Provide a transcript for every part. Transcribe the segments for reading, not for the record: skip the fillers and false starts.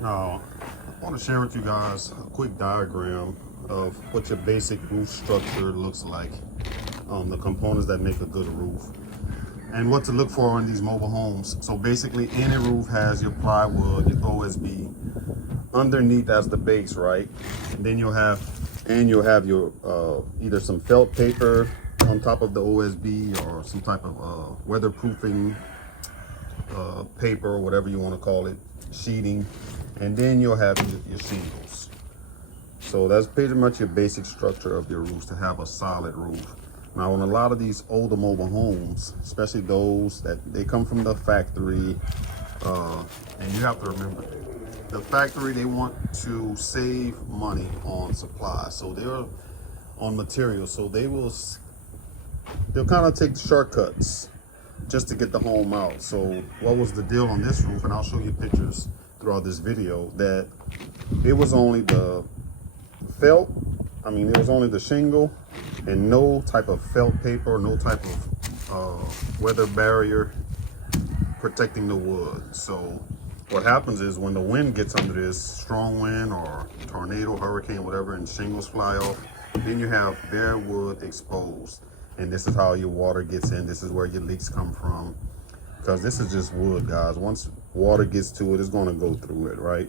Now, I want to share with you guys a quick diagram of what your basic roof structure looks like, the components that make a good roof, and what to look for in these mobile homes. So basically, any roof has your plywood, your OSB, underneath as the base, right? And then you'll have your either some felt paper on top of the OSB or some type of weatherproofing paper or whatever you want to call it, sheeting, and then you'll have your shingles. So that's pretty much your basic structure of your roofs to have a solid roof. Now, on a lot of these older mobile homes, especially those that they come from the factory, and you have to remember, the factory, they want to save money on supplies, so they're on materials, so they'll kind of take shortcuts just to get the home out. So what was the deal on this roof, and I'll show you pictures throughout this video, that it was only the felt, it was only the shingle and no type of felt paper, no type of weather barrier protecting the wood. So what happens is when the wind gets under this, strong wind or tornado, hurricane, whatever, and shingles fly off, then you have bare wood exposed. And this is how your water gets in. This is where your leaks come from. Because this is just wood, guys. Once water gets to it, it's going to go through it, right?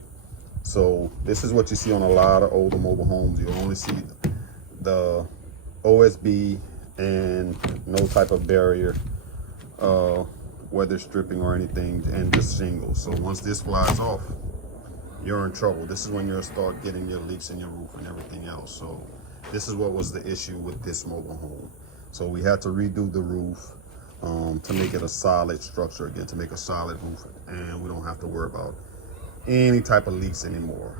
So this is what you see on a lot of older mobile homes. You'll only see the OSB and no type of barrier, weather stripping or anything, and just shingles. So once this flies off, you're in trouble. This is when you'll start getting your leaks in your roof and everything else. So this is what was the issue with this mobile home. So we had to redo the roof to make it a solid structure again, to make a solid roof, and we don't have to worry about any type of leaks anymore.